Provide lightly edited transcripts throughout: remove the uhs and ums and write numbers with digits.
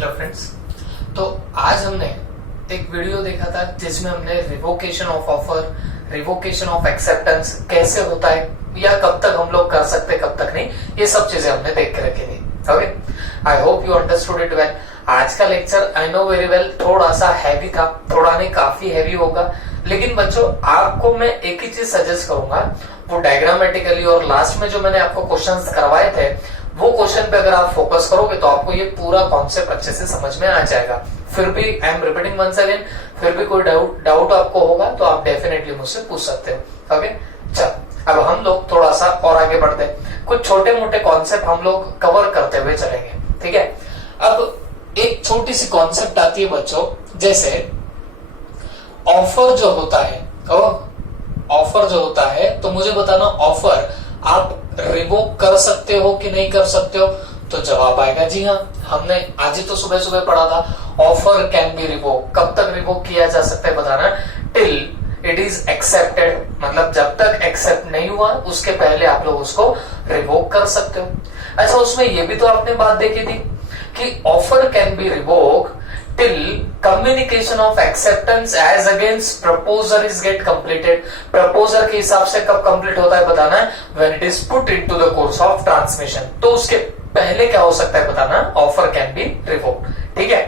Hello friends. तो आज हमने एक वीडियो देखा था जिसमें हमने revocation of offer, revocation of acceptance कैसे होता है या कब तक हम लोग कर सकते कब तक नहीं, ये सब चीजें हमने देख के रखी थी। Okay, I hope you understood it well. आज का lecture I know very well थोड़ा सा हैवी था, थोड़ा नहीं काफी हैवी होगा, लेकिन बच्चों आपको मैं एक ही चीज सजेस्ट करूंगा, वो डायग्रामेटिकली और लास्ट में जो मैंने आपको क्वेश्चंस करवाए थे वो क्वेश्चन पे अगर आप फोकस करोगे तो आपको ये पूरा कॉन्सेप्ट अच्छे से समझ में आ जाएगा। फिर भी I am repeating once again, फिर भी कोई डाउट आपको होगा तो आप डेफिनेटली मुझसे पूछ सकते हो। ओके, चल अब हम लोग थोड़ा सा और आगे बढ़ते हैं, कुछ छोटे मोटे कॉन्सेप्ट हम लोग कवर करते हुए चलेंगे। ठीक है, अब एक छोटी सी कॉन्सेप्ट आती है बच्चों, जैसे ऑफर जो होता है, ऑफर जो होता है तो मुझे बताना ऑफर आप रिवोक कर सकते हो कि नहीं कर सकते हो। तो जवाब आएगा जी हाँ। हमने आज ही तो सुबह सुबह पढ़ा था ऑफर कैन बी रिवोक, कब तक रिवोक किया जा सकता है बताना, टिल इट इज एक्सेप्टेड, मतलब जब तक एक्सेप्ट नहीं हुआ उसके पहले आप लोग उसको रिवोक कर सकते हो। अच्छा, उसमें ये भी तो आपने बात देखी थी कि offer can be revoke till communication of acceptance as against proposer is get completed। proposer के हिसाब से कब कंप्लीट होता है बताना है, when it is put into the course of transmission। तो उसके पहले क्या हो सकता है बताना, ऑफर कैन बी रिवोक। ठीक है,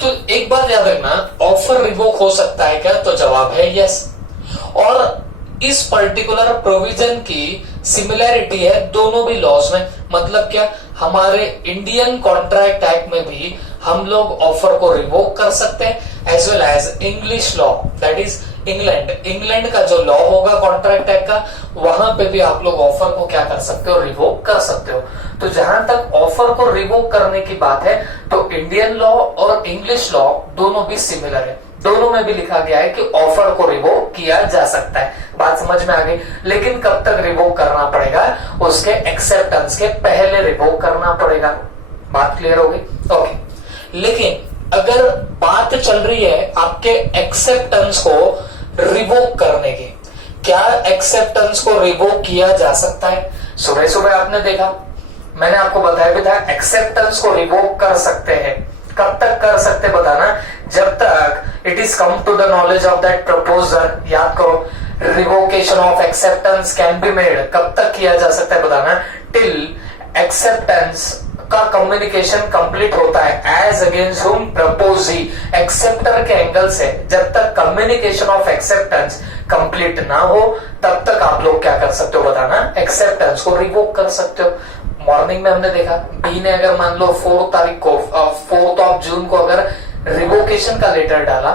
तो एक बात याद रखना, ऑफर रिवोक हो सकता है क्या, तो जवाब है यस। और इस पर्टिकुलर प्रोविजन की सिमिलैरिटी है दोनों भी लॉज में, मतलब क्या, हमारे इंडियन कॉन्ट्रैक्ट एक्ट में भी हम लोग ऑफर को रिवोक कर सकते हैं, as well as English law, that is England का जो लॉ होगा कॉन्ट्रैक्ट एक्ट का, वहां पे भी आप लोग ऑफर को क्या कर सकते हो, रिवोक कर सकते हो। तो जहां तक ऑफर को रिवोक करने की बात है तो इंडियन लॉ और इंग्लिश लॉ दोनों भी सिमिलर है, दोनों में भी लिखा गया है कि ऑफर को रिवोक किया जा सकता है। बात समझ में आ गई, लेकिन कब तक रिवोक करना पड़ेगा, उसके एक्सेप्टेंस के पहले रिवोक करना पड़ेगा। बात क्लियर होगी? ओके, लेकिन अगर बात चल रही है आपके एक्सेप्टेंस को रिवोक करने की, क्या एक्सेप्टेंस को रिवोक किया जा सकता है? सुबह सुबह आपने देखा, मैंने आपको बताया भी था एक्सेप्टेंस को रिवोक कर सकते हैं। कब तक कर सकते बताना, जब तक it is come to the knowledge of that proposer. याद करो, revocation of acceptance can be made, कब तक किया जा सकता है बताना, टिल एक्सेप्टेंस का कम्युनिकेशन कंप्लीट होता है एज अगेंस्ट हुम प्रपोजी, एक्सेप्टर के एंगल से जब तक कम्युनिकेशन ऑफ एक्सेप्टेंस कंप्लीट ना हो तब तक आप लोग क्या कर सकते हो बताना, एक्सेप्टेंस को रिवोक कर सकते हो। मॉर्निंग में हमने देखा बी ने अगर मान लो 4 तारीख को 4 ऑफ जून को अगर रिवोकेशन का लेटर डाला,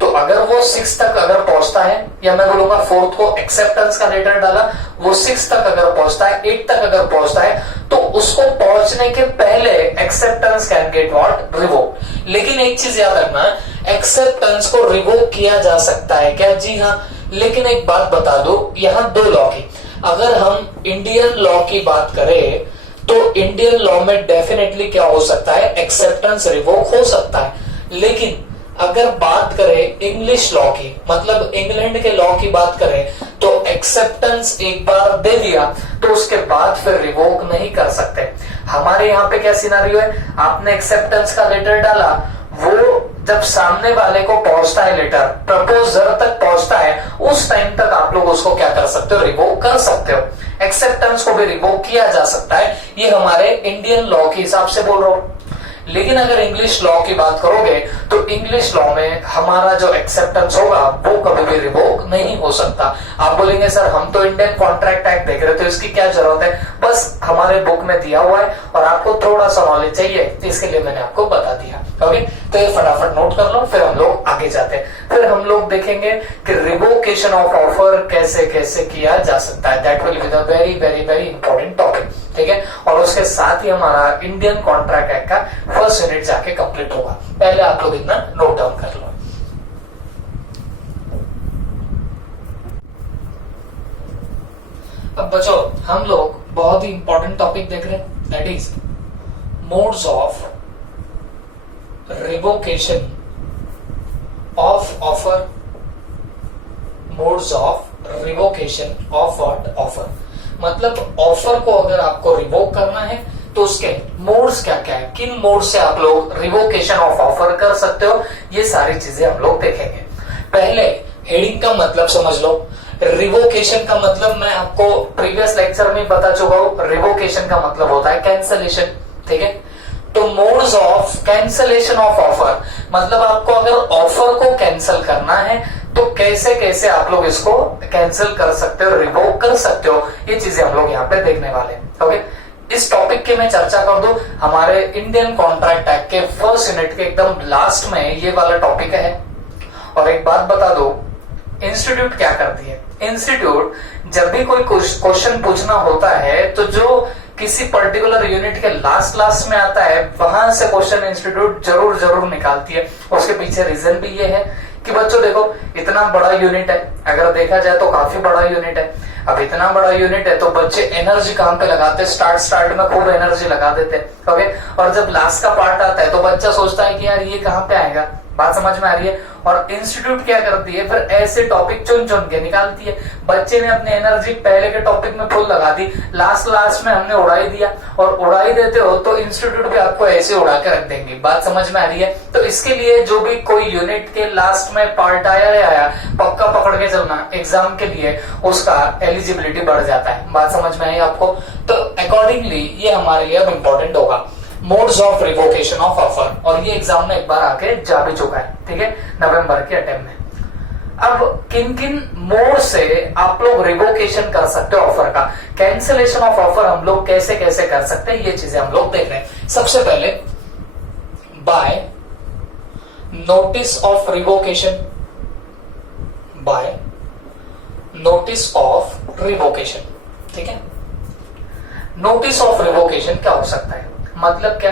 तो अगर वो 6 तक अगर पहुंचता है, या मैं बोलूंगा 4 को एक्सेप्टेंस का लेटर डाला, वो 6 तक अगर पहुंचता है, 8 तक अगर पहुंचता है, तो उसको पहुंचने के पहले acceptance can get what, revoke. लेकिन एक चीज याद रखना, एक्सेप्टेंस को रिवोक किया जा सकता है क्या? जी हाँ, लेकिन एक बात बता दो, यहाँ 2 लॉ की, अगर हम इंडियन लॉ की बात करें तो इंडियन लॉ में डेफिनेटली क्या हो सकता है, एक्सेप्टेंस रिवोक हो सकता है। लेकिन अगर बात करें इंग्लिश लॉ की, मतलब इंग्लैंड के लॉ की बात करें, तो एक्सेप्टेंस एक बार दे दिया तो उसके बाद फिर रिवोक नहीं कर सकते। हमारे यहाँ पे क्या सिनारियो है, आपने एक्सेप्टेंस का लेटर डाला, वो जब सामने वाले को पहुंचता है लेटर, प्रपोजर तक पहुंचता है, उस टाइम तक आप लोग उसको क्या कर सकते हो, रिवोक कर सकते हो। एक्सेप्टेंस को भी रिवोक किया जा सकता है, ये हमारे इंडियन लॉ के हिसाब से बोल रहा हूं। लेकिन अगर इंग्लिश लॉ की बात करोगे तो इंग्लिश लॉ में हमारा जो एक्सेप्टेंस होगा वो कभी भी रिवोक नहीं हो सकता। आप बोलेंगे सर हम तो इंडियन कॉन्ट्रैक्ट एक्ट देख रहे, तो इसकी क्या जरूरत है, बस हमारे बुक में दिया हुआ है और आपको थोड़ा सा नॉलेज चाहिए, इसके लिए मैंने आपको बता दिया। ओके, तो ये फटाफट नोट कर लो, फिर हम लोग आगे जाते हैं। फिर हम लोग देखेंगे कि रिवोकेशन ऑफ ऑफर कैसे कैसे किया जा सकता है, that will be the very very very important topic. ठीक है, और उसके साथ ही हमारा इंडियन कॉन्ट्रैक्ट एक्ट का फर्स्ट यूनिट जाके कंप्लीट होगा। पहले आप लोग इतना नोट डाउन कर लो। अब बच्चों हम लोग बहुत ही इंपॉर्टेंट टॉपिक देख रहे हैं, that is modes of revocation of offer, modes of revocation of what, offer. मतलब ऑफर को अगर आपको रिवोक करना है तो उसके मोड्स क्या क्या है, किन मोड से आप लोग रिवोकेशन ऑफ ऑफर कर सकते हो, ये सारी चीजें हम लोग देखेंगे। पहले हेडिंग का मतलब समझ लो। रिवोकेशन का मतलब मैं आपको प्रीवियस लेक्चर में बता चुका हूं, रिवोकेशन का मतलब होता है कैंसलेशन, ठीक है। तो modes of cancellation of offer, मतलब आपको अगर ऑफर को कैंसिल करना है तो कैसे कैसे आप लोग इसको कैंसिल कर सकते हो, रिवोक कर सकते हो, ये चीजें हम लोग यहाँ पे देखने वाले हैं। ओके, इस टॉपिक की मैं चर्चा कर दूं, हमारे इंडियन कॉन्ट्रैक्ट एक्ट के फर्स्ट यूनिट के एकदम लास्ट में ये वाला टॉपिक है। और एक बात बता दो, इंस्टीट्यूट क्या करती है, इंस्टीट्यूट जब भी कोई क्वेश्चन पूछना होता है तो जो किसी पर्टिकुलर यूनिट के लास्ट में आता है वहां से क्वेश्चन इंस्टीट्यूट जरूर निकालती है। उसके पीछे रीजन भी ये है कि बच्चों देखो, इतना बड़ा यूनिट है, अगर देखा जाए तो काफी बड़ा यूनिट है। अब इतना बड़ा यूनिट है तो बच्चे एनर्जी कहां पे लगाते हैं, स्टार्ट में खूब एनर्जी लगा देते हैं। ओके, और जब लास्ट का पार्ट आता है तो बच्चा सोचता है कि यार ये कहां पे आएगा, बात समझ में आ रही है। और इंस्टीट्यूट क्या करती है, फिर ऐसे टॉपिक चुन के निकालती है। बच्चे ने अपनी एनर्जी पहले के टॉपिक में फुल लगा दी, लास्ट में हमने उड़ाई दिया, और उड़ाई देते हो तो इंस्टीट्यूट भी आपको ऐसे उड़ा के रख देंगे। बात समझ में आ रही है। तो इसके लिए जो भी कोई यूनिट के लास्ट में पार्ट आया पक्का पकड़ के चलना, एग्जाम के लिए उसका एलिजिबिलिटी बढ़ जाता है। बात समझ में आई आपको। तो अकॉर्डिंगली ये हमारे लिए अब इंपॉर्टेंट होगा, modes of revocation of offer, और ये एग्जाम में एक बार आके जा भी चुका है, ठीक है, नवंबर के अटेम्प्ट में। अब किन किन मोड से आप लोग रिवोकेशन कर सकते हो ऑफर का, कैंसिलेशन ऑफ ऑफर हम लोग कैसे कैसे कर सकते हैं, ये चीजें हम लोग देख रहे हैं। सबसे पहले by notice of revocation, by notice of revocation, ठीक है। नोटिस ऑफ रिवोकेशन क्या हो सकता है, मतलब क्या,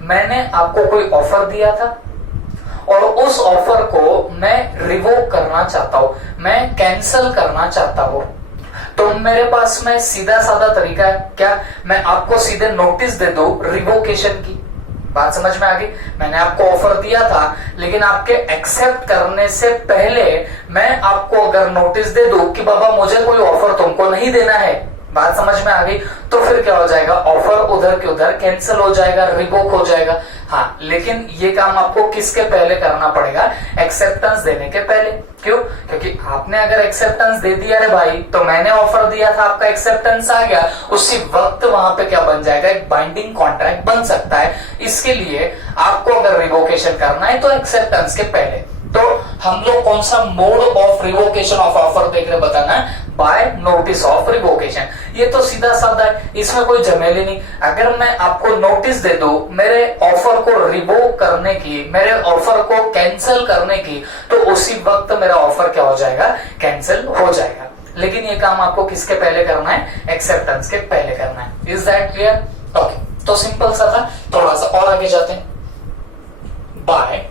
मैंने आपको कोई ऑफर दिया था और उस ऑफर को मैं रिवोक करना चाहता हूं, मैं कैंसिल करना चाहता हूं, तो मेरे पास में सीधा साधा तरीका है क्या, मैं आपको सीधे नोटिस दे दूं रिवोकेशन की। बात समझ में आ गई। मैंने आपको ऑफर दिया था लेकिन आपके एक्सेप्ट करने से पहले मैं आपको अगर नोटिस दे दूं कि बाबा मुझे कोई ऑफर तुमको नहीं देना है, बात समझ में आ गई, तो फिर क्या हो जाएगा, ऑफर उधर के उधर कैंसिल हो जाएगा, रिवोक हो जाएगा। हाँ, लेकिन ये काम आपको किसके पहले करना पड़ेगा, एक्सेप्टेंस देने के पहले। क्यों, क्योंकि आपने अगर एक्सेप्टेंस दे दिया रे भाई, तो मैंने ऑफर दिया था, आपका एक्सेप्टेंस आ गया, उसी वक्त वहां पे क्या बन जाएगा, एक बाइंडिंग कॉन्ट्रैक्ट बन सकता है। इसके लिए आपको अगर रिवोकेशन करना है तो एक्सेप्टेंस के पहले। तो हम लोग कौन सा mode of revocation of offer देख रहे, बताना है, बाय नोटिस ऑफ रिवोकेशन। ये तो सीधा साधा है, इसमें कोई झमेले नहीं। अगर मैं आपको नोटिस दे दूं मेरे ऑफर को रिवोक करने की, मेरे ऑफर को कैंसिल करने की, तो उसी वक्त मेरा ऑफर क्या हो जाएगा, कैंसिल हो जाएगा। लेकिन ये काम आपको किसके पहले करना है, एक्सेप्टेंस के पहले करना है। Is that clear? ओके, तो सिंपल सा था, थोड़ा सा और आगे जाते हैं। बाय,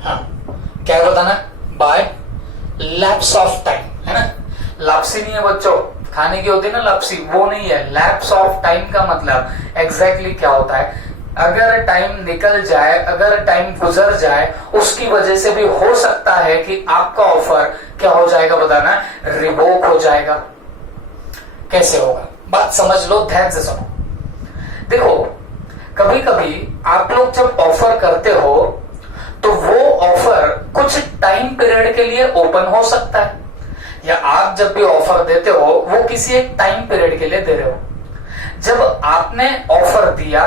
हाँ क्या बताना, बाय लैप्स ऑफ टाइम, है ना, लापसी नहीं है बच्चों, खाने की होती है ना लापसी, वो नहीं है। लैप्स ऑफ टाइम का मतलब एग्जैक्टली क्या होता है, अगर टाइम निकल जाए, अगर टाइम गुजर जाए, उसकी वजह से भी हो सकता है कि आपका ऑफर क्या हो जाएगा, बताना, रिवोक हो जाएगा। कैसे होगा, बात समझ लो, ध्यान से सुनो। देखो, कभी कभी आप लोग जब ऑफर करते हो तो वो ऑफर कुछ टाइम पीरियड के लिए ओपन हो सकता है, या आप जब भी ऑफर देते हो वो किसी एक टाइम पीरियड के लिए दे रहे हो। जब आपने ऑफर दिया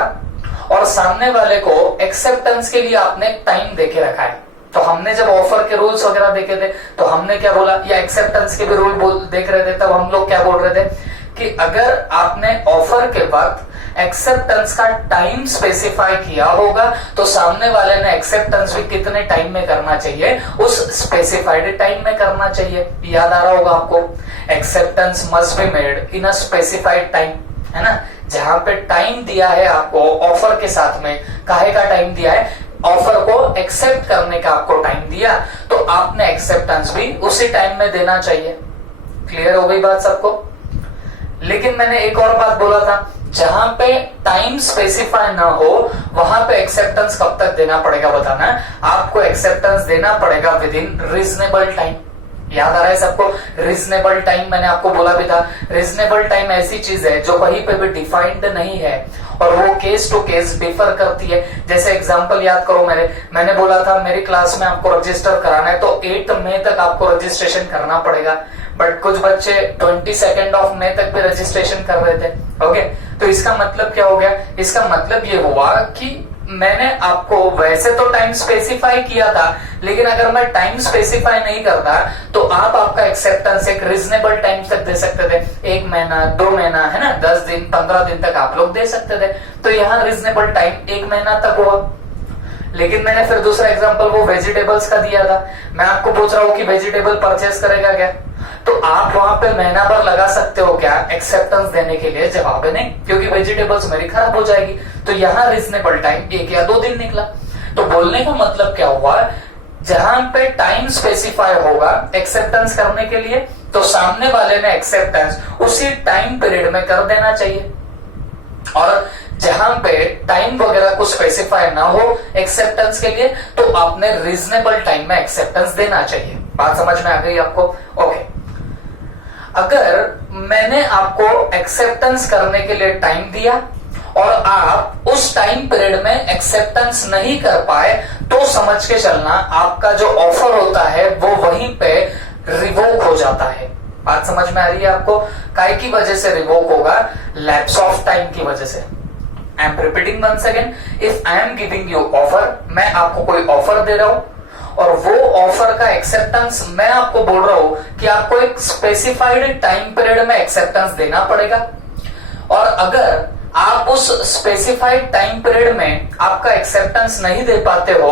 और सामने वाले को एक्सेप्टेंस के लिए आपने टाइम देके रखा है, तो हमने जब ऑफर के रूल्स वगैरह देखे थे तो हमने क्या बोला, या एक्सेप्टेंस के भी रूल देख रहे थे, तब हम लोग क्या बोल रहे थे कि अगर आपने ऑफर के वक्त एक्सेप्टेंस का टाइम स्पेसिफाई किया होगा तो सामने वाले ने एक्सेप्टेंस भी कितने टाइम में करना चाहिए, उस स्पेसिफाइड टाइम में करना चाहिए। याद आ रहा होगा आपको, acceptance must be made in a specified time, है ना। जहां पे टाइम दिया है आपको ऑफर के साथ में, काहे का टाइम दिया है, ऑफर को एक्सेप्ट करने का आपको टाइम दिया, तो आपने एक्सेप्टेंस भी उसी टाइम में देना चाहिए। क्लियर हो गई बात सबको? लेकिन मैंने एक और बात बोला था, जहां पे टाइम स्पेसिफाई ना हो वहां पे एक्सेप्टेंस कब तक देना पड़ेगा, बताना, आपको एक्सेप्टेंस देना पड़ेगा विद इन रीजनेबल टाइम। याद आ रहा है सबको? रीजनेबल टाइम मैंने आपको बोला भी था, रीजनेबल टाइम ऐसी चीज है जो कहीं पे भी डिफाइंड नहीं है और वो केस टू केस डिफर करती है। जैसे एग्जांपल याद करो, मैंने बोला था मेरी क्लास में आपको रजिस्टर कराना है तो 8 मई तक आपको रजिस्ट्रेशन करना पड़ेगा, बट कुछ बच्चे 22 ऑफ मई तक भी रजिस्ट्रेशन कर रहे थे। ओके, तो इसका मतलब क्या हो गया? इसका मतलब ये हुआ कि मैंने आपको वैसे तो टाइम स्पेसिफाई किया था, लेकिन अगर मैं टाइम स्पेसिफाई नहीं करता तो आप आपका एक्सेप्टेंस एक रीजनेबल टाइम तक दे सकते थे, 1 महीना 2 महीना, है ना, 10 दिन 15 दिन तक आप लोग दे सकते थे। तो यहाँ रीजनेबल टाइम 1 महीना तक हुआ। लेकिन मैंने फिर दूसरा एग्जांपल वो वेजिटेबल्स का दिया था। मैं आपको पूछ रहा हूँ कि वेजिटेबल परचेस करेगा क्या, तो आप वहां पे महीना भर लगा सकते हो क्या एक्सेप्टेंस देने के लिए? जवाब है नहीं, क्योंकि वेजिटेबल्स मेरी खराब हो जाएगी। तो यहाँ रीजनेबल टाइम 1 या 2 दिन निकला। तो बोलने का मतलब क्या हुआ, जहां पे टाइम स्पेसिफाई होगा एक्सेप्टेंस करने के लिए तो सामने वाले ने एक्सेप्टेंस उसी टाइम पीरियड में कर देना चाहिए, और जहां पे टाइम वगैरह कुछ स्पेसिफाई ना हो एक्सेप्टेंस के लिए तो आपने रीजनेबल टाइम में एक्सेप्टेंस देना चाहिए। बात समझ में आ गई आपको? ओके, अगर मैंने आपको एक्सेप्टेंस करने के लिए टाइम दिया और आप उस टाइम पीरियड में एक्सेप्टेंस नहीं कर पाए तो समझ के चलना आपका जो ऑफर होता है वो वहीं पे रिवोक हो जाता है। बात समझ में आ रही है आपको? काय की वजह से रिवोक होगा? लैप्स ऑफ टाइम की वजह से। I am repeating once again, if I am giving you offer, मैं आपको कोई ऑफर दे रहा हूं और वो ऑफर का एक्सेप्टेंस मैं आपको बोल रहा हूं कि आपको एक स्पेसिफाइड टाइम पीरियड में एक्सेप्टेंस देना पड़ेगा, और अगर आप उस स्पेसिफाइड टाइम पीरियड में आपका एक्सेप्टेंस नहीं दे पाते हो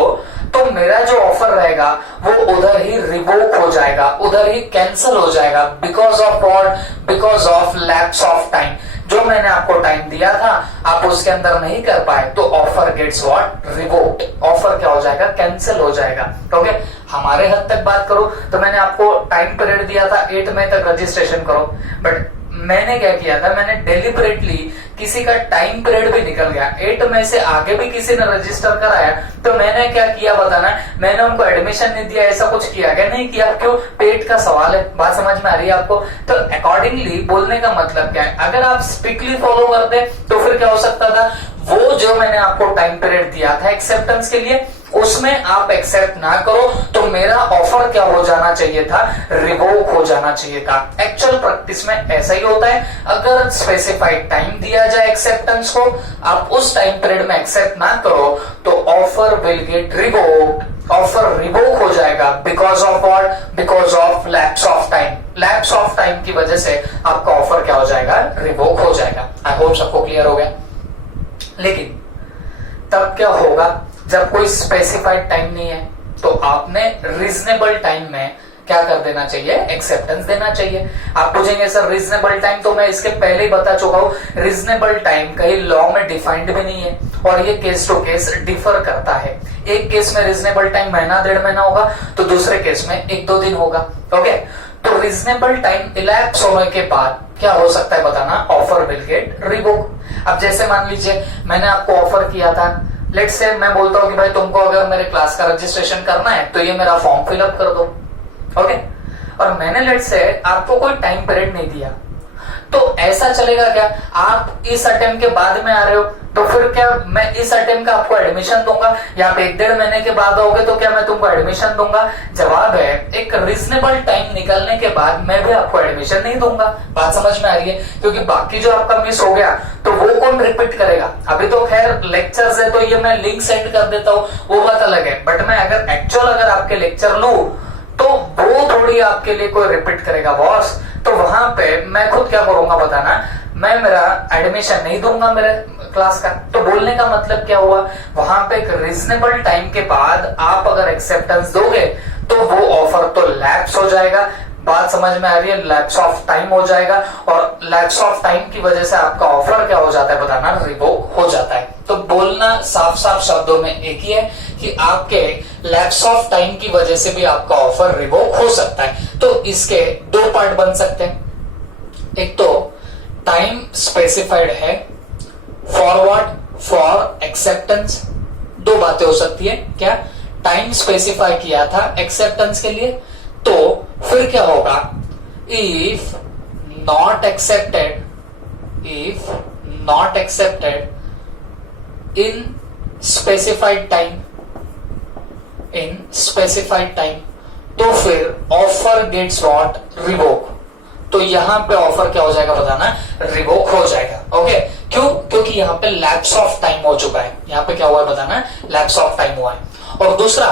तो मेरा जो ऑफर रहेगा वो उधर ही रिवोक हो जाएगा, उधर ही कैंसिल हो जाएगा, because of what? Because of lapse of time. जो मैंने आपको टाइम दिया था आप उसके अंदर नहीं कर पाए तो offer gets what? Revoked. Offer क्या हो जाएगा? कैंसिल हो जाएगा। ओके, हमारे हद तक बात करो तो मैंने आपको टाइम पीरियड दिया था 8 मई तक रजिस्ट्रेशन करो, बट मैंने क्या किया था, मैंने डेलिबरेटली किसी का टाइम पीरियड भी निकल गया, 8 मई से आगे भी किसी ने रजिस्टर कराया तो मैंने क्या किया बताना? मैंने उनको एडमिशन नहीं दिया, ऐसा कुछ किया क्या? नहीं किया। क्यों? पेट का सवाल है। बात समझ में आ रही है आपको? तो अकॉर्डिंगली बोलने का मतलब क्या है, अगर आप स्ट्रिक्टली फॉलो करते तो फिर क्या हो सकता था, वो जो मैंने आपको टाइम पीरियड दिया था एक्सेप्टेंस के लिए उसमें आप एक्सेप्ट ना करो तो मेरा ऑफर क्या हो जाना चाहिए था? रिवोक हो जाना चाहिए था। एक्चुअल प्रैक्टिस में ऐसा ही होता है, अगर स्पेसिफाइड टाइम दिया जाए एक्सेप्टेंस को, आप उस टाइम पीरियड में एक्सेप्ट ना करो तो offer will get revoked. Offer revoke हो जाएगा because of what? Because of lapse of time. Lapse of time की वजह से आपका ऑफर क्या हो जाएगा? रिवोक हो जाएगा। आई होप सबको क्लियर हो गया। लेकिन तब क्या होगा जब कोई स्पेसिफाइड टाइम नहीं है तो आपने रीजनेबल टाइम में क्या कर देना चाहिए? एक्सेप्टेंस देना चाहिए। आप पूछेंगे सर रीजनेबल टाइम तो मैं इसके पहले ही बता चुका हूं, रीजनेबल टाइम कहीं लॉ में डिफाइंड भी नहीं है और ये केस टू केस डिफर करता है। एक केस में रीजनेबल टाइम महीना 1.5 महीना होगा तो दूसरे केस में 1-2 दिन होगा। ओके, तो रीजनेबल टाइम इलैप्स होने के बाद क्या हो सकता है बताना? Offer will get revoke. अब जैसे मान लीजिए मैंने आपको ऑफर किया था, लेट्स से मैं बोलता हूं कि भाई तुमको अगर मेरे क्लास का रजिस्ट्रेशन करना है तो ये मेरा फॉर्म फिलअप कर दो। ओके, और मैंने लेट्स से आपको कोई टाइम पीरियड नहीं दिया तो ऐसा चलेगा क्या? आप इस अटेम्प्ट के बाद में आ रहे हो तो फिर क्या मैं इस अटेम्प्ट का आपको एडमिशन दूंगा, या आप 1-1.5 महीने के बाद आओगे तो क्या मैं तुमको एडमिशन दूंगा? जवाब है एक रीजनेबल टाइम निकलने के बाद मैं भी आपको एडमिशन नहीं दूंगा। बात समझ में आ रही है? क्योंकि बाकी जो आपका मिस हो गया तो वो कौन रिपीट करेगा? अभी तो खैर लेक्चर्स है तो ये मैं लिंक सेंड कर देता हूँ, वो बात अलग है, बट मैं अगर आपके लेक्चर लू तो वो थोड़ी आपके लिए कोई रिपीट करेगा बॉस। तो वहां पे मैं खुद क्या करूंगा बताना? मैं मेरा एडमिशन नहीं दूंगा मेरे क्लास का। तो बोलने का मतलब क्या हुआ? वहां पे एक रीजनेबल टाइम के बाद आप अगर एक्सेप्टेंस दोगे तो वो ऑफर तो लैप्स हो जाएगा। बात समझ में आ रही है? लैप्स ऑफ टाइम हो जाएगा और लैप्स ऑफ टाइम की वजह से आपका ऑफर क्या हो जाता है बताना? रिवोक हो जाता है। तो बोलना साफ साफ शब्दों में एक ही है कि आपके लैप्स ऑफ टाइम की वजह से भी आपका ऑफर रिवोक हो सकता है। तो इसके 2 पार्ट बन सकते हैं। एक तो टाइम स्पेसिफाइड है, फॉरवर्ड फॉर एक्सेप्टेंस। 2 बातें हो सकती है। क्या? टाइम स्पेसिफाई किया था एक्सेप्टेंस के लिए तो फिर क्या होगा, if not accepted in specified time, तो फिर ऑफर गेट्स व्हाट, रिवोक। तो यहां पे ऑफर क्या हो जाएगा बताना, रिवोक हो जाएगा। ओके, क्यों? क्योंकि यहां पे लैप्स ऑफ टाइम हो चुका है। यहां पे क्या हुआ है बताना, लैप्स ऑफ टाइम हुआ है। और दूसरा,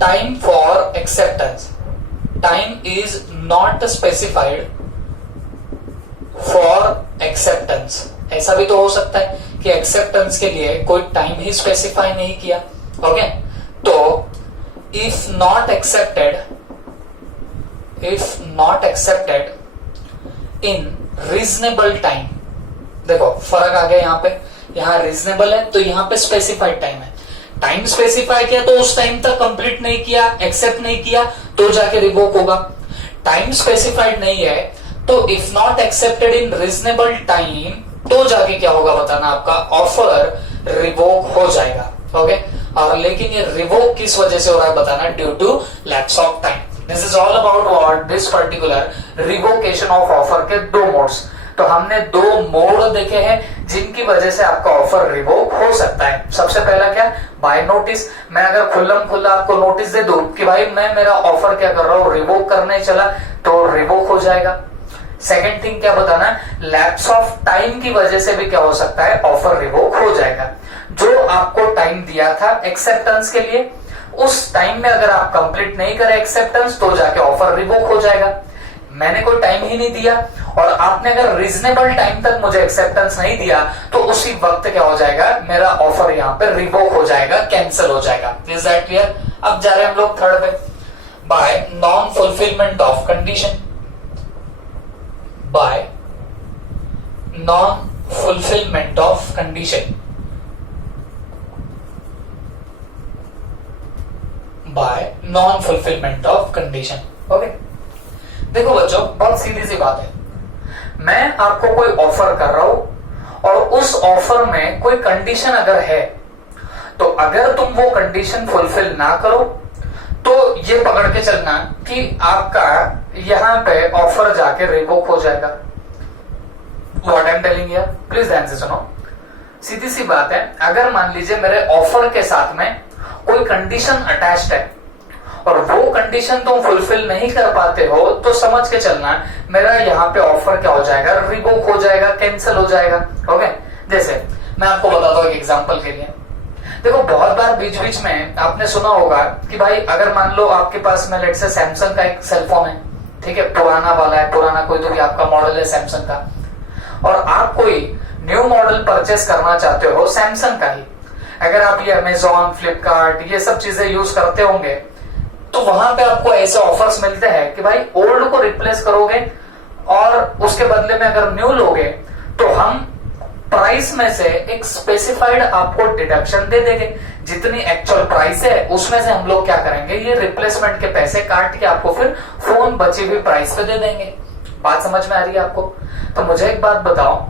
time for acceptance, time is not specified for acceptance. ऐसा भी तो हो सकता है कि एक्सेप्टेंस के लिए कोई टाइम ही स्पेसिफाई नहीं किया। ओके, तो if not accepted in reasonable time, देखो फर्क आ गया यहां पे, यहां रीजनेबल है तो यहां पे स्पेसिफाइड टाइम है। टाइम स्पेसिफाई किया तो उस टाइम तक कंप्लीट नहीं किया, एक्सेप्ट नहीं किया तो जाके रिवोक होगा। टाइम स्पेसिफाइड नहीं है तो if not accepted in reasonable time तो जाके क्या होगा बताना, आपका ऑफर रिवोक हो जाएगा। ओके, और लेकिन ये रिवोक किस वजह से हो रहा है बताना, due to lapse of time. This is all about what, this particular revocation of offer के दो मोड्स। तो हमने दो मोड देखे हैं जिनकी वजह से आपका ऑफर रिवोक हो सकता है। सबसे पहला क्या, बाय नोटिस। मैं अगर खुल्लम खुल्ला आपको नोटिस दे दूं कि भाई मैं मेरा ऑफर क्या कर रहा हूं, रिवोक करने चला, तो रिवोक हो जाएगा। सेकेंड थिंग क्या बताना है, लैप्स ऑफ टाइम की वजह से भी क्या हो सकता है, ऑफर रिवोक हो जाएगा। जो आपको टाइम दिया था एक्सेप्टेंस के लिए, उस टाइम में अगर आप कंप्लीट नहीं करें एक्सेप्टेंस तो जाके ऑफर रिवोक हो जाएगा। मैंने कोई टाइम ही नहीं दिया और आपने अगर रीजनेबल टाइम तक मुझे एक्सेप्टेंस नहीं दिया तो उसी वक्त क्या हो जाएगा, मेरा ऑफर यहां पे रिवोक हो जाएगा, कैंसिल हो जाएगा। Is that clear? अब जा रहे हैं हम लोग थर्ड पे, bye non fulfilment of condition. Bye non fulfilment of condition, bye non fulfilment of condition. Okay, देखो बच्चों बहुत सीधी सी बात है, मैं आपको कोई ऑफर कर रहा हूं और उस ऑफर में कोई कंडीशन अगर है तो अगर तुम वो कंडीशन फुलफिल ना करो तो ये पकड़ के चलना कि आपका यहां पे ऑफर जाके रिवोक हो जाएगा। What I am telling here, please ध्यान से सुनो। सीधी सी बात है, अगर मान लीजिए मेरे ऑफर के साथ में कोई कंडीशन अटैच्ड है और वो कंडीशन तुम फुलफिल नहीं कर पाते हो तो समझ के चलना मेरा यहाँ पे ऑफर क्या हो जाएगा, रिवोक हो जाएगा, कैंसिल हो जाएगा। ओके, जैसे मैं आपको बताता हूँ एक एग्जांपल के लिए। देखो बहुत बार बीच बीच में आपने सुना होगा कि भाई अगर मान लो आपके पास में लेट से सैमसंग का एक सेलफोन है, ठीक है, पुराना वाला है, पुराना कोई तो भी आपका मॉडल है सैमसंग का, और आप कोई न्यू मॉडल परचेस करना चाहते हो सैमसंग का ही। अगर आप ये अमेजॉन, फ्लिपकार्ट ये सब चीजें यूज करते होंगे तो वहां पे आपको ऐसे ऑफर्स मिलते हैं कि भाई ओल्ड को रिप्लेस करोगे और उसके बदले में अगर न्यू लोगे तो हम प्राइस में से एक स्पेसिफाइड आपको डिडक्शन दे देंगे। जितनी एक्चुअल प्राइस है उसमें से हम लोग क्या करेंगे, ये रिप्लेसमेंट के पैसे काट के आपको फिर फोन बची हुई प्राइस पे दे देंगे। बात समझ में आ रही है आपको? तो मुझे एक बात बताओ,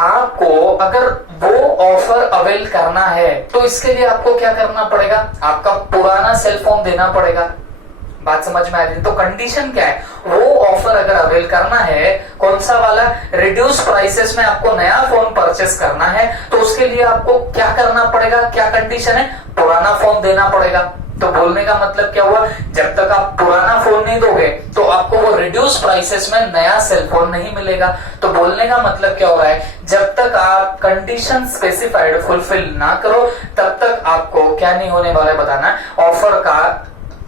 आपको अगर वो ऑफर अवेल करना है तो इसके लिए आपको क्या करना पड़ेगा, आपका पुराना सेलफोन देना पड़ेगा। बात समझ में आ रही है? तो कंडीशन क्या है, वो ऑफर अगर अवेल करना है, कौन सा वाला, रिड्यूस प्राइसेस में आपको नया फोन परचेस करना है तो उसके लिए आपको क्या करना पड़ेगा, क्या कंडीशन है, पुराना फोन देना पड़ेगा। तो बोलने का मतलब क्या हुआ, जब तक आप पुराना फोन नहीं दोगे तो आपको वो रिड्यूस प्राइसेस में नया सेलफोन नहीं मिलेगा। तो बोलने का मतलब क्या हो रहा है, जब तक आप कंडीशन स्पेसिफाइड फुलफिल ना करो तब तक आपको क्या नहीं होने वाला है बताना, ऑफर का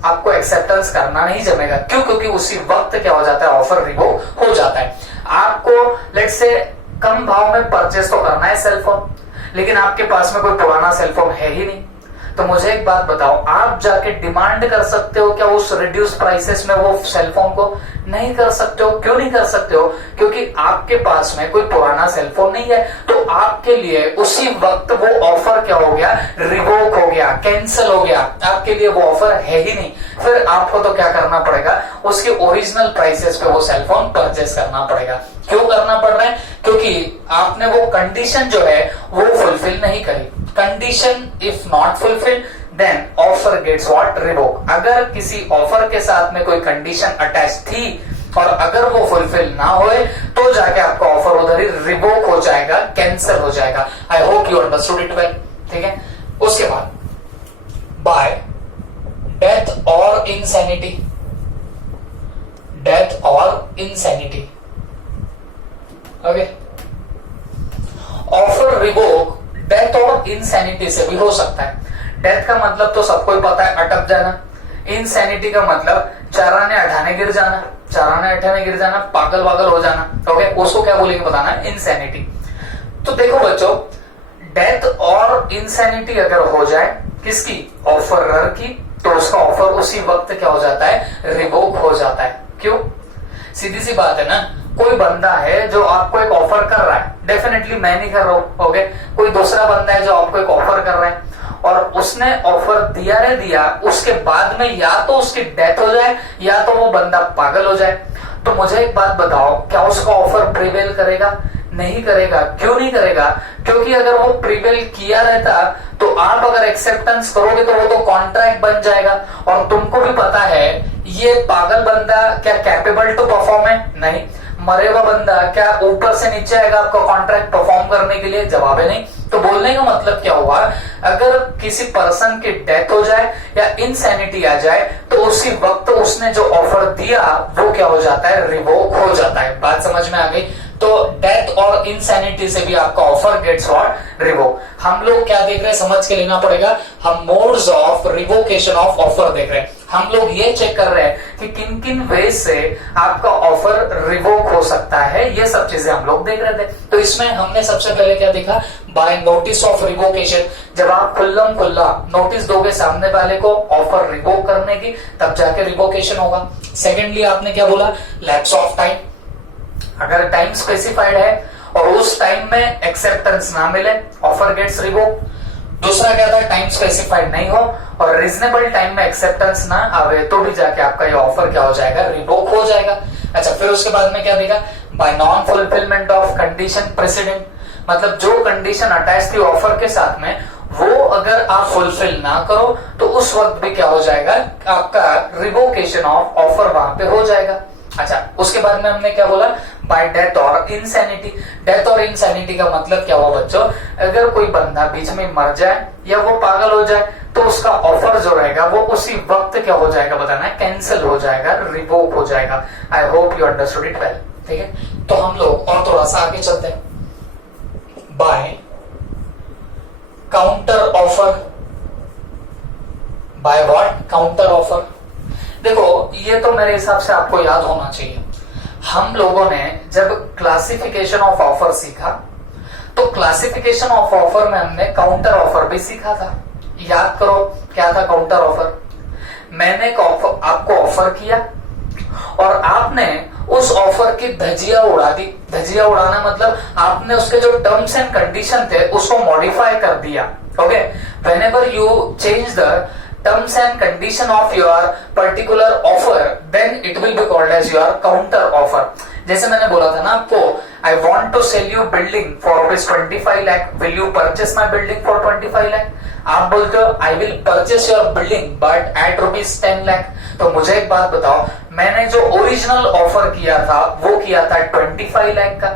आपको एक्सेप्टेंस करना नहीं जमेगा। क्यों? क्योंकि उसी वक्त क्या हो जाता है, ऑफर रिवोक हो जाता है। आपको लेट से कम भाव में परचेस तो करना है सेलफोन, लेकिन आपके पास में कोई पुराना सेलफोन है ही नहीं, तो मुझे एक बात बताओ, आप जाके डिमांड कर सकते हो क्या उस रिड्यूस प्राइसेस में वो सेलफोन को? नहीं कर सकते हो। क्यों नहीं कर सकते हो? क्योंकि आपके पास में कोई पुराना सेलफोन नहीं है, तो आपके लिए उसी वक्त वो ऑफर क्या हो गया, रिवोक हो गया, कैंसिल हो गया, आपके लिए वो ऑफर है ही नहीं। फिर आपको तो क्या करना पड़ेगा, उसके ओरिजिनल प्राइसेस पे वो सेलफोन परचेस करना पड़ेगा। क्यों करना पड़ रहा है? क्योंकि आपने वो कंडीशन जो है वो फुलफिल नहीं करी। Condition if not fulfil then offer gets what revoke. अगर किसी ऑफर के साथ में कोई कंडीशन अटैच थी और अगर वो फुलफिल ना होए तो जाके आपका ऑफर उधर ही रिवोक हो जाएगा, कैंसिल हो जाएगा। I hope you understood it well. ठीक है, उसके बाद बाय डेथ और इंसैनिटी, डेथ और insanity. Okay, offer revoke death और इंसैनिटी से भी हो सकता है। डेथ का मतलब तो सबको ही पता है, अटक जाना। इंसैनिटी का मतलब चराने अठाने गिर जाना, चराने अठाने गिर जाना, पागल वागल हो जाना। ओके, उसको क्या बोलेंगे बताना है, इंसैनिटी। तो देखो बच्चों, डेथ और इंसैनिटी अगर हो जाए किसकी, ऑफरर की, तो उसका ऑफर उसी वक्त क्या हो जाता है, रिवोक हो जाता है। क्यों? सीधी सी बात है ना, कोई बंदा है जो आपको एक ऑफर कर रहा है, डेफिनेटली मैं नहीं कर रहा हूं, ओके, कोई दूसरा बंदा है जो आपको एक ऑफर कर रहा है और उसने ऑफर दिया रे दिया, उसके बाद में या तो उसकी डेथ हो जाए या तो वो बंदा पागल हो जाए। तो मुझे एक बात बताओ, क्या उसका ऑफर प्रिवेल करेगा? नहीं करेगा। क्यों नहीं करेगा? क्योंकि अगर वो प्रिवेल किया रहता तो आप अगर एक्सेप्टेंस करोगे तो वो तो कॉन्ट्रैक्ट बन जाएगा। और तुमको भी पता है ये पागल बंदा क्या कैपेबल टू परफॉर्म है? नहीं। मरे हुआ बंदा क्या ऊपर से नीचे आएगा आपका कॉन्ट्रैक्ट परफॉर्म करने के लिए? जवाब है नहीं। तो बोलने का मतलब क्या हुआ, अगर किसी पर्सन की डेथ हो जाए या इंसैनिटी आ जाए तो उसी वक्त उसने जो ऑफर दिया वो क्या हो जाता है, रिवोक हो जाता है। बात समझ में आ गई? तो डेथ और इंसैनिटी से भी आपका ऑफर गेट्स व्हाट, रिवोक। हम लोग क्या देख रहे हैं, समझ के लेना पड़ेगा। हम modes of revocation of offer देख रहे हैं। हम लोग ये चेक कर रहे हैं कि किन किन वेज से आपका ऑफर रिवोक हो सकता है, ये सब चीजें हम लोग देख रहे थे। तो इसमें हमने सबसे पहले क्या देखा, बाय नोटिस ऑफ रिवोकेशन। जब आप खुल्लम खुल्ला नोटिस दोगे सामने वाले को ऑफर रिवोक करने की, तब जाके रिवोकेशन होगा। सेकेंडली आपने क्या बोला, लैप्स ऑफ टाइम। अगर टाइम स्पेसिफाइड है और उस टाइम में एक्सेप्टेंस ना मिले, ऑफर गेट्स रिवोक। दूसरा क्या था, टाइम स्पेसिफाइड नहीं हो और रीजनेबल टाइम में एक्सेप्टेंस ना आवे तो भी जाके आपका ये ऑफर क्या हो जाएगा, रिवोक हो जाएगा। अच्छा, फिर उसके बाद में क्या देखा, bye non fulfilment of condition president. मतलब जो कंडीशन अटैच थी ऑफर के साथ में, वो अगर आप फुलफिल ना करो तो उस वक्त भी क्या हो जाएगा, आपका रिवोकेशन ऑफ ऑफर वहां पे हो जाएगा। अच्छा, उसके बाद में हमने क्या बोला, बाय डेथ और इंसैनिटी। डेथ और इंसैनिटी का मतलब क्या हुआ बच्चों, अगर कोई बंदा बीच में मर जाए या वो पागल हो जाए तो उसका ऑफर जो रहेगा वो उसी वक्त क्या हो जाएगा बताना है, कैंसिल हो जाएगा, रिवोक हो जाएगा। I hope you understood it well. ठीक है, तो हम लोग और थोड़ा सा आगे चलते हैं। By counter offer. By what, counter offer. देखो, ये तो मेरे हिसाब से आपको याद होना चाहिए। हम लोगों ने जब क्लासिफिकेशन ऑफ ऑफर सीखा तो क्लासिफिकेशन ऑफ ऑफर में हमने काउंटर ऑफर भी सीखा था। याद करो क्या था काउंटर ऑफर। मैंने आपको ऑफर किया और आपने उस ऑफर की धजिया उड़ा दी। धजिया उड़ाना मतलब आपने उसके जो टर्म्स एंड कंडीशन थे उसको मॉडिफाई कर दिया। Okay, whenever you change the terms and condition of your particular offer, then it will be called as your counter offer। जैसे मैंने बोला था ना आपको, I want to sell you building for ₹25 lakh, will you purchase my building for 25 lakh? आप बोलते हो I will purchase your building but at ₹10 lakh। तो मुझे एक बात बताओ, मैंने जो ओरिजिनल ऑफर किया था वो किया था 25 लाख का,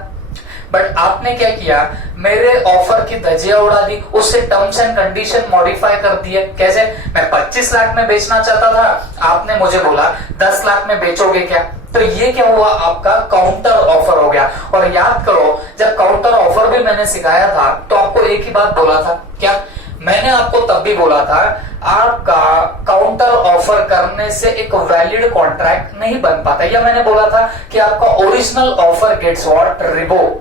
बट आपने क्या किया, मेरे ऑफर की धजिया उड़ा दी, उससे टर्म्स एंड कंडीशन मॉडिफाई कर दिए। कैसे? मैं 25 लाख में बेचना चाहता था, आपने मुझे बोला 10 लाख में बेचोगे क्या? तो ये क्या हुआ, आपका काउंटर ऑफर हो गया। और याद करो, जब काउंटर ऑफर भी मैंने सिखाया था तो आपको एक ही बात बोला था, क्या? मैंने आपको तब भी बोला था, आपका काउंटर ऑफर करने से एक वैलिड कॉन्ट्रैक्ट नहीं बन पाता, या मैंने बोला था कि आपका original offer gets what, revoke.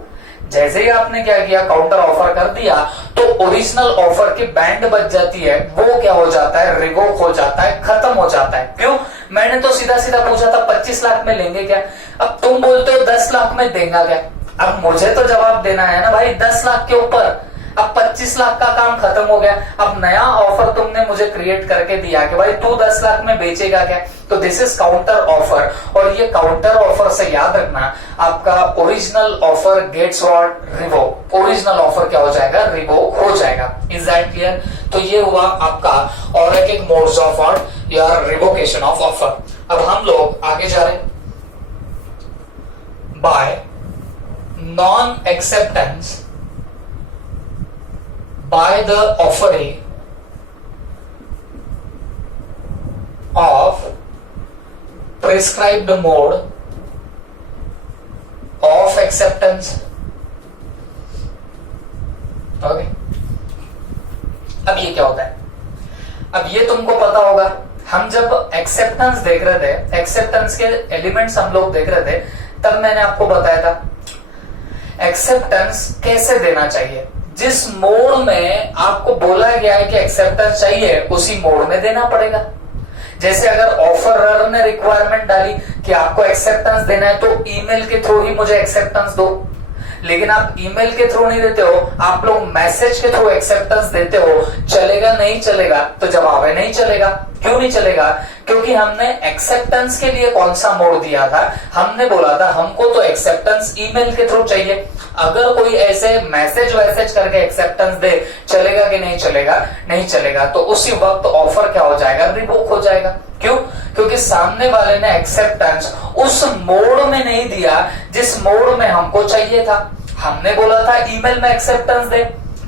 जैसे ही आपने क्या किया, काउंटर ऑफर कर दिया, तो ओरिजिनल ऑफर की बैंड बच जाती है, वो क्या हो जाता है, रिवोक हो जाता है, खत्म हो जाता है। क्यों? मैंने तो सीधा सीधा पूछा था 25 लाख में लेंगे क्या, अब तुम बोलते हो 10 लाख में देगा क्या। अब मुझे तो जवाब देना है ना भाई, 10 लाख के ऊपर। अब 25 लाख का काम खत्म हो गया, अब नया ऑफर तुमने मुझे क्रिएट करके दिया कि भाई तू 10 लाख में बेचेगा क्या। तो दिस इज काउंटर ऑफर, और ये काउंटर ऑफर से याद रखना, आपका original offer gets what, revoke. Original offer क्या हो जाएगा, रिवोक हो जाएगा। Is that clear? तो ये हुआ आपका और एक मोड्स ऑफ और या रिवोकेशन ऑफ ऑफर। अब हम लोग आगे जा रहे हैं। Bye non acceptance by the offeree of prescribed mode of acceptance। Okay, अब ये क्या होता है? अब ये तुमको पता होगा, हम जब एक्सेप्टेंस देख रहे थे, एक्सेप्टेंस के एलिमेंट्स हम लोग देख रहे थे, तब मैंने आपको बताया था एक्सेप्टेंस कैसे देना चाहिए। जिस मोड में आपको बोला गया है कि एक्सेप्टेंस चाहिए, उसी मोड में देना पड़ेगा। जैसे अगर ऑफरर ने रिक्वायरमेंट डाली कि आपको एक्सेप्टेंस देना है, तो ईमेल के थ्रू ही मुझे एक्सेप्टेंस दो, लेकिन आप ईमेल के थ्रू नहीं देते हो, आप लोग मैसेज के थ्रू एक्सेप्टेंस देते हो। चलेगा नहीं चलेगा? तो जवाब है नहीं चलेगा। क्यों नहीं चलेगा? क्योंकि हमने एक्सेप्टेंस के लिए कौन सा मोड दिया था? हमने बोला था हमको तो एक्सेप्टेंस ईमेल के थ्रू चाहिए। अगर कोई ऐसे मैसेज वैसेज करके एक्सेप्टेंस दे, चलेगा कि नहीं चलेगा? नहीं चलेगा। तो उसी वक्त ऑफर क्या हो जाएगा? रिवोक हो जाएगा। क्यों? क्योंकि सामने वाले ने एक्सेप्टेंस उस मोड में नहीं दिया जिस मोड में हमको चाहिए था। हमने बोला था ईमेल में एक्सेप्टेंस दे,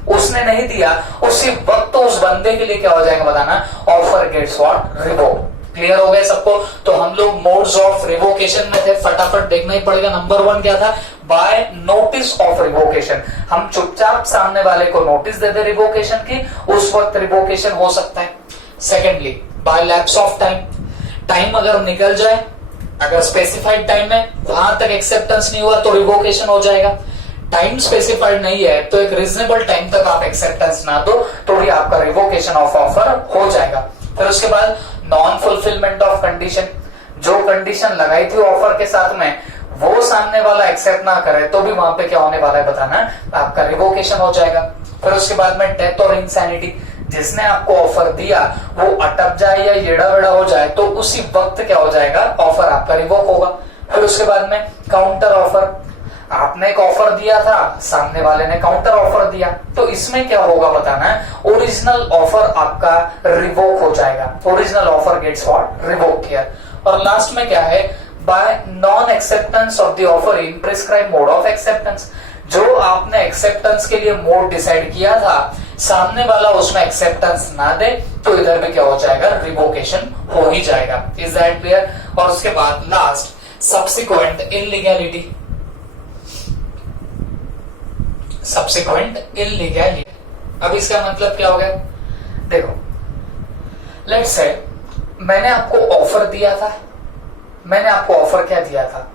उसने नहीं दिया, उसी वक्त उस बंदे के लिए क्या हो जाएगा बताना? Offer gets what? Revoked. Clear हो गया सबको? तो हम लोग मोड्स ऑफ रिवोकेशन में थे, फटाफट देखना ही पड़ेगा। नंबर 1 क्या था? By notice of revocation. हम चुपचाप सामने वाले को नोटिस दे दे रिवोकेशन की, उस वक्त रिवोकेशन हो सकता है। Secondly by lapse of time. Time अगर निकल जाए, अगर स्पेसिफाइड टाइम है वहां तक एक्सेप्टेंस नहीं हुआ तो रिवोकेशन हो जाएगा। टाइम स्पेसिफाइड नहीं है तो एक रीजनेबल टाइम तक आप एक्सेप्टेंस ना दो तो भी आपका रिवोकेशन ऑफ ऑफर हो जाएगा। फिर उसके बाद नॉन फुलफिलमेंट ऑफ कंडीशन। जो कंडीशन लगाई थी ऑफर के साथ में, वो सामने वाला एक्सेप्ट ना करे तो भी वहां पे क्या होने वाला है बताना? आपका रिवोकेशन हो जाएगा। फिर उसके बाद में डेथ और इंसैनिटी। जिसने आपको ऑफर दिया वो अटक जाए या येड़ा वेड़ा हो जाए तो उसी वक्त क्या हो जाएगा? ऑफर आपका रिवोक होगा। फिर उसके बाद में काउंटर ऑफर। आपने एक ऑफर दिया था, सामने वाले ने काउंटर ऑफर दिया, तो इसमें क्या होगा बताना है? ओरिजिनल ऑफर आपका रिवोक हो जाएगा। Original offer gets what? Revoke here. और लास्ट में क्या है? By non acceptance of the offer in prescribe mode of acceptance. जो आपने एक्सेप्टेंस के लिए मोड डिसाइड किया था, सामने वाला उसमें एक्सेप्टेंस ना दे तो इधर भी क्या हो जाएगा? रिवोकेशन हो ही जाएगा। Is that clear? और उसके बाद last subsequent illegality. Subsequent illegality, अब इसका मतलब क्या हो गया? देखो, लेट्स से मैंने आपको ऑफर दिया था। मैंने आपको ऑफर क्या दिया था?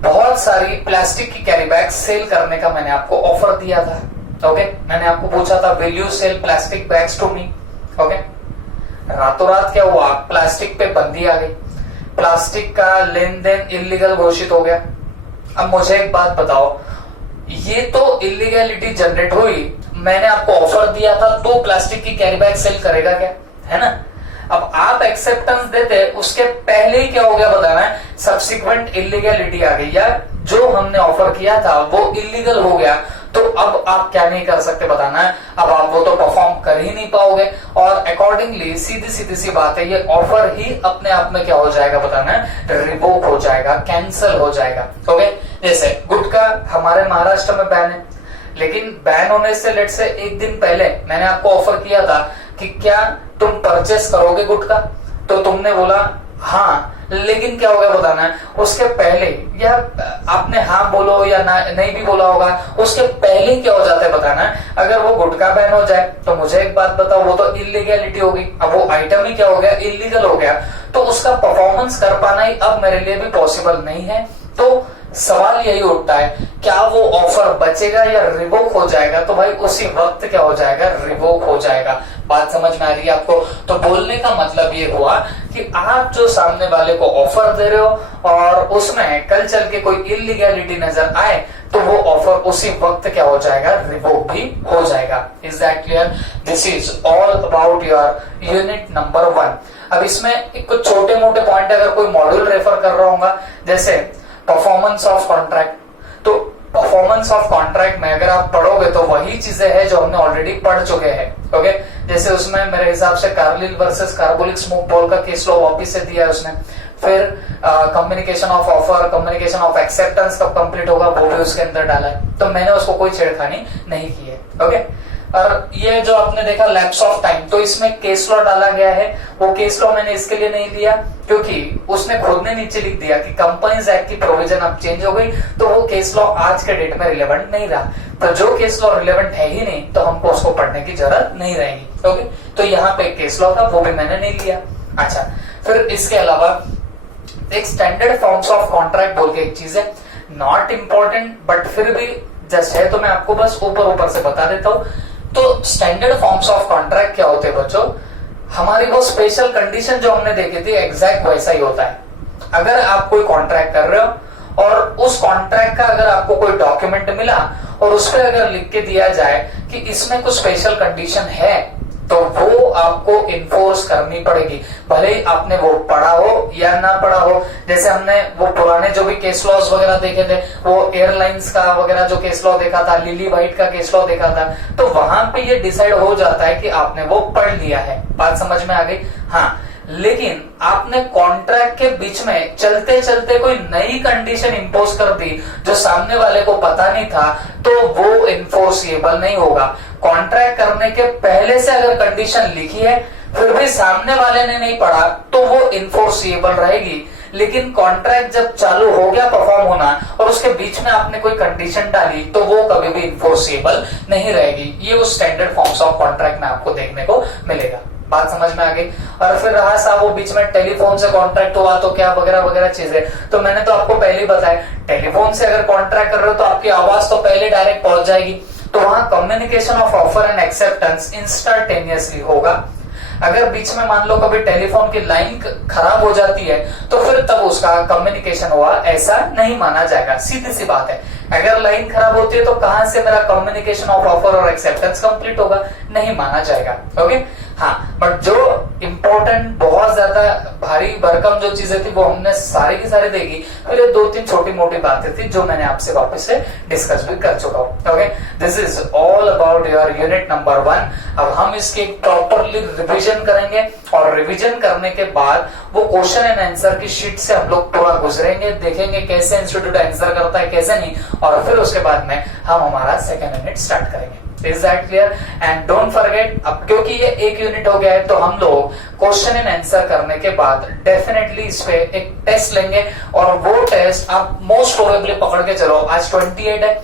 बहुत सारी प्लास्टिक की कैरी बैग सेल करने का मैंने आपको ऑफर दिया था। ओके, मैंने आपको पूछा था will you sell plastic bags to me? Okay, रातों रात क्या हुआ? प्लास्टिक पे बंदी आ गई, प्लास्टिक का लेन देन इलीगल घोषित हो गया। अब मुझे एक बात बताओ, ये तो इलीगैलिटी जनरेट हुई, मैंने आपको ऑफर दिया था तो प्लास्टिक की कैरी बैग सेल करेगा क्या? है ना? अब आप एक्सेप्टेंस देते उसके पहले ही क्या हो गया बताना है? सब्सिक्वेंट इलीगैलिटी आ गई, या जो हमने ऑफर किया था वो इलीगल हो गया। तो अब आप क्या नहीं कर सकते बताना है? अब आप वो तो परफॉर्म कर ही नहीं पाओगे और अकॉर्डिंगली सीधी सीधी सी बात है, ये ऑफर ही अपने आप में क्या हो जाएगा बताना है? रिवोक हो जाएगा, कैंसिल हो जाएगा। ओके, जैसे गुटखा हमारे महाराष्ट्र में बैन है, लेकिन बैन होने से लेट से एक दिन पहले मैंने आपको ऑफर किया था कि क्या तुम परचेस करोगे गुटखा? तो तुमने बोला हाँ, लेकिन क्या होगा बताना है? उसके पहले, या आपने हाँ बोलो या ना नहीं भी बोला होगा, उसके पहले क्या हो जाता है बताना है? अगर वो गुटखा बैन हो जाए तो मुझे एक बात बताओ, वो तो इलीगैलिटी हो गई। अब वो आइटम ही क्या हो गया? इलीगल हो गया। तो उसका परफॉर्मेंस कर पाना ही अब मेरे लिए भी पॉसिबल नहीं है। तो सवाल यही उठता है, क्या वो ऑफर बचेगा या रिवोक हो जाएगा? तो भाई उसी वक्त क्या हो जाएगा? रिवोक हो जाएगा। बात समझ में आ रही है आपको? तो बोलने का मतलब ये हुआ कि आप जो सामने वाले को ऑफर दे रहे हो और उसमें कल चल के कोई इलीगैलिटी नजर आए तो वो ऑफर उसी वक्त क्या हो जाएगा? रिवोक भी हो जाएगा। Is that clear? This is all about your unit number 1। अब इसमें कुछ छोटे मोटे पॉइंट, अगर कोई मॉड्यूल रेफर कर रहा होगा, जैसे परफॉर्मेंस ऑफ कॉन्ट्रैक्ट, तो परफॉर्मेंस ऑफ कॉन्ट्रैक्ट में अगर आप पढ़ोगे तो वही चीजें हैं जो हमने ऑलरेडी पढ़ चुके हैं। ओके, जैसे उसमें मेरे हिसाब से Carlill versus carbolic smoke ball का केस लॉ वापिस से दिया है उसने। फिर communication of offer, communication of acceptance कब कंप्लीट होगा वो भी उसके अंदर डाला है, तो मैंने उसको कोई छेड़खानी नहीं की है। ओके, और ये जो आपने देखा लैप्स ऑफ टाइम, तो इसमें केस लॉ डाला गया है। वो केस लॉ मैंने इसके लिए नहीं दिया क्योंकि उसने खुद ने नीचे लिख दिया कि कंपनीज एक्ट की प्रोविजन अब चेंज हो गई, तो वो केस लॉ आज के डेट में रिलेवेंट नहीं रहा। तो जो केस लॉ रिलेवेंट है ही नहीं तो हमको उसको पढ़ने की जरूरत नहीं रहेगी। ओके, तो यहाँ पे केस लॉ था वो भी मैंने नहीं लिया। अच्छा, फिर इसके अलावा एक स्टैंडर्ड फॉर्म्स ऑफ कॉन्ट्रैक्ट बोल के एक चीज है, नॉट इंपॉर्टेंट बट फिर भी जस्ट है, तो मैं आपको बस ऊपर ऊपर से बता देता हूँ। तो स्टैंडर्ड फॉर्म्स ऑफ कॉन्ट्रैक्ट क्या होते हैं बच्चों? हमारी वो स्पेशल कंडीशन जो हमने देखी थी एग्जैक्ट वैसा ही होता है। अगर आप कोई कॉन्ट्रैक्ट कर रहे हो और उस कॉन्ट्रैक्ट का अगर आपको कोई डॉक्यूमेंट मिला और उस पर अगर लिख के दिया जाए कि इसमें कुछ स्पेशल कंडीशन है, तो वो आपको इन्फोर्स करनी पड़ेगी, भले ही आपने वो पढ़ा हो या ना पढ़ा हो। जैसे हमने वो पुराने जो भी केस लॉज वगैरह देखे थे, वो एयरलाइंस का वगैरह जो केस लॉ देखा था, लिली व्हाइट का केस लॉ देखा था, तो वहां पे ये डिसाइड हो जाता है कि आपने वो पढ़ लिया है। बात समझ में आ गई? हाँ, लेकिन आपने कॉन्ट्रैक्ट के बीच में चलते चलते कोई नई कंडीशन इंपोज कर दी जो सामने वाले को पता नहीं था, तो वो इन्फोर्सिएबल नहीं होगा। कॉन्ट्रैक्ट करने के पहले से अगर कंडीशन लिखी है फिर भी सामने वाले ने नहीं पढ़ा तो वो इन्फोर्सिएबल रहेगी। लेकिन कॉन्ट्रैक्ट जब चालू हो गया परफॉर्म होना और उसके बीच में आपने कोई कंडीशन डाली तो वो कभी भी इन्फोर्सिएबल नहीं रहेगी। ये उस स्टैंडर्ड फॉर्म्स ऑफ कॉन्ट्रैक्ट में आपको देखने को मिलेगा। बात समझ में आ गई? और फिर रहा साहब वो बीच में टेलीफोन से कॉन्ट्रैक्ट हुआ तो क्या वगैरह वगैरह चीजें, तो मैंने तो आपको पहले ही बताया, टेलीफोन से अगर कॉन्ट्रैक्ट कर रहे हो तो आपकी आवाज तो पहले डायरेक्ट पहुंच जाएगी, तो वहां communication of offer and acceptance instantaneously होगा। अगर बीच में मान लो कभी टेलीफोन की लाइन खराब हो जाती है तो फिर तब उसका कम्युनिकेशन हुआ ऐसा नहीं माना जाएगा। सीधी सी बात है, अगर लाइन खराब होती है तो कहां से मेरा कम्युनिकेशन ऑफ ऑफर और एक्सेप्टेंस कंप्लीट होगा? नहीं माना जाएगा। ओके, हाँ, बट जो इंपॉर्टेंट बहुत ज्यादा भारी भरकम जो चीजें थी वो हमने सारी की सारी देखी। फिर ये 2-3 छोटी मोटी बातें थी जो मैंने आपसे वापस से डिस्कस भी कर चुका हूँ। Okay, this is all about your unit number 1। अब हम इसके प्रॉपरली रिवीजन करेंगे और रिवीजन करने के बाद वो क्वेश्चन एंड आंसर की शीट से हम लोग पूरा गुजरेंगे, देखेंगे कैसे इंस्टीट्यूट आंसर करता है कैसे नहीं, और फिर उसके बाद में हम हमारा सेकेंड यूनिट स्टार्ट करेंगे। Is that clear? And don't forget, अब क्योंकि ये एक यूनिट हो गया है तो हम लोग क्वेश्चन एंड आंसर करने के बाद डेफिनेटली इस पे एक टेस्ट लेंगे, और वो टेस्ट आप मोस्ट प्रोबेबली पकड़ के चलो। आज 28 है,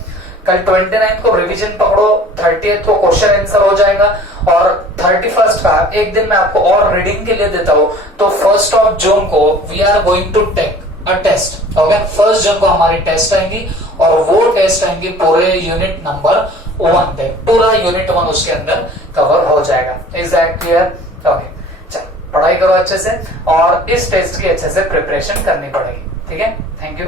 कल 29 को रिवीजन पकड़ो, 30 को क्वेश्चन आंसर हो जाएगा, और 31 का एक दिन मैं आपको और रीडिंग के लिए देता हूं। तो 1 जून को we are going to take a test. Okay, 1 जून को हमारी टेस्ट आएंगी और वो टेस्ट आएंगी पूरे यूनिट नंबर 1 पे, पूरा यूनिट 1 उसके अंदर कवर हो जाएगा। Is that clear? ओके, चलो पढ़ाई करो अच्छे से और इस टेस्ट की अच्छे से प्रिपरेशन करनी पड़ेगी। ठीक है, थैंक यू।